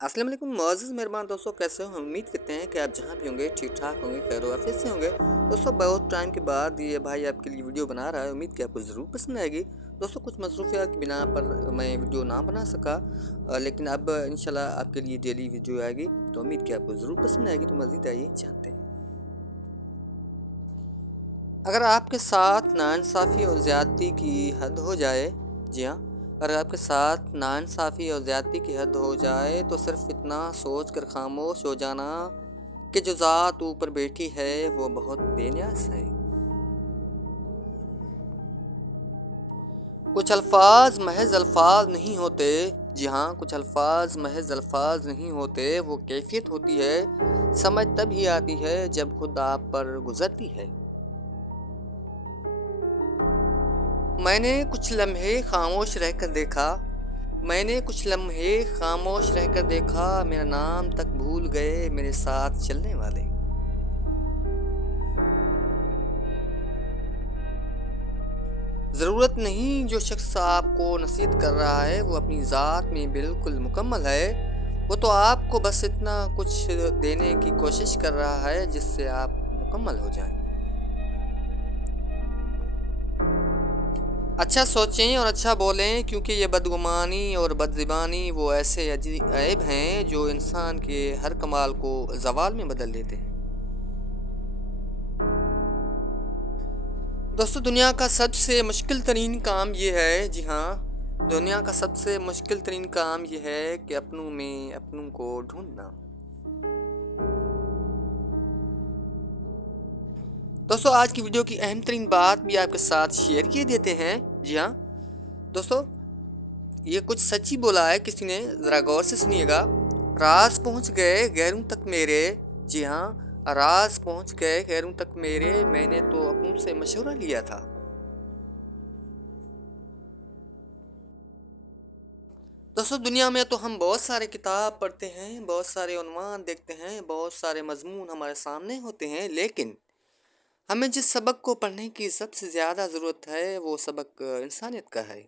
अस्सलाम वालेकुम मुअज़्ज़ज़ मेहरबान दोस्तों, कैसे हो? हम उम्मीद करते हैं कि आप जहाँ भी होंगे ठीक ठाक होंगे, खैर आफियत से होंगे। दोस्तों बहुत टाइम के बाद ये भाई आपके लिए वीडियो बना रहा है, उम्मीद कि आपको ज़रूर पसंद आएगी। दोस्तों कुछ मसरूफियात की बिना पर मैं वीडियो ना बना सका, लेकिन अब इंशाल्लाह आपके लिए डेली वीडियो आएगी, तो उम्मीद कि आपको ज़रूर पसंद आएगी। तो मज़ीद आइए जानते हैं। अगर आपके साथ नाइंसाफ़ी और ज़्यादती की हद हो जाए, जी हाँ, अगर आपके साथ नाइंसाफ़ी और ज़्यादती की हद हो जाए तो सिर्फ़ इतना सोच कर ख़ामोश हो जाना कि जो ज़ात ऊपर बैठी है वो बहुत बेनियाज़ है। कुछ अल्फ़ाज़ महज़ अल्फ़ाज़ नहीं होते, जी हाँ, कुछ अल्फ़ाज़ महज़ अल्फ़ाज़ नहीं होते, वो कैफ़ियत होती है, समझ तभी आती है जब खुद आप पर गुज़रती है। मैंने कुछ लम्हे खामोश रहकर देखा, मैंने कुछ लम्हे खामोश रहकर देखा, मेरा नाम तक भूल गए मेरे साथ चलने वाले। ज़रूरत नहीं जो शख्स आपको नसीहत कर रहा है वो अपनी ज़ात में बिल्कुल मुकम्मल है, वो तो आपको बस इतना कुछ देने की कोशिश कर रहा है जिससे आप मुकम्मल हो जाएं। अच्छा सोचें और अच्छा बोलें, क्योंकि ये बदगुमानी और बदज़ुबानी वो ऐसे ऐब हैं जो इंसान के हर कमाल को ज़वाल में बदल देते हैं। दोस्तों दुनिया का सबसे मुश्किल तरीन काम ये है, जी हाँ, दुनिया का सबसे मुश्किल तरीन काम ये है कि अपनों में अपनों को ढूंढना। दोस्तों आज की वीडियो की अहम तरीन बात भी आपके साथ शेयर किए देते हैं। जी हाँ दोस्तों, ये कुछ सच ही बोला है किसी ने, ज़रा गौर से सुनिएगा। राज पहुंच गए गैरों तक मेरे, जी हाँ, राज पहुंच गए गैरों तक मेरे, मैंने तो अपनों से मशवरा लिया था। दोस्तों दुनिया में तो हम बहुत सारे किताब पढ़ते हैं, बहुत सारे उन्वान देखते हैं, बहुत सारे मजमून हमारे सामने होते हैं, लेकिन हमें जिस सबक को पढ़ने की सबसे ज़्यादा ज़रूरत है वो सबक इंसानियत का है।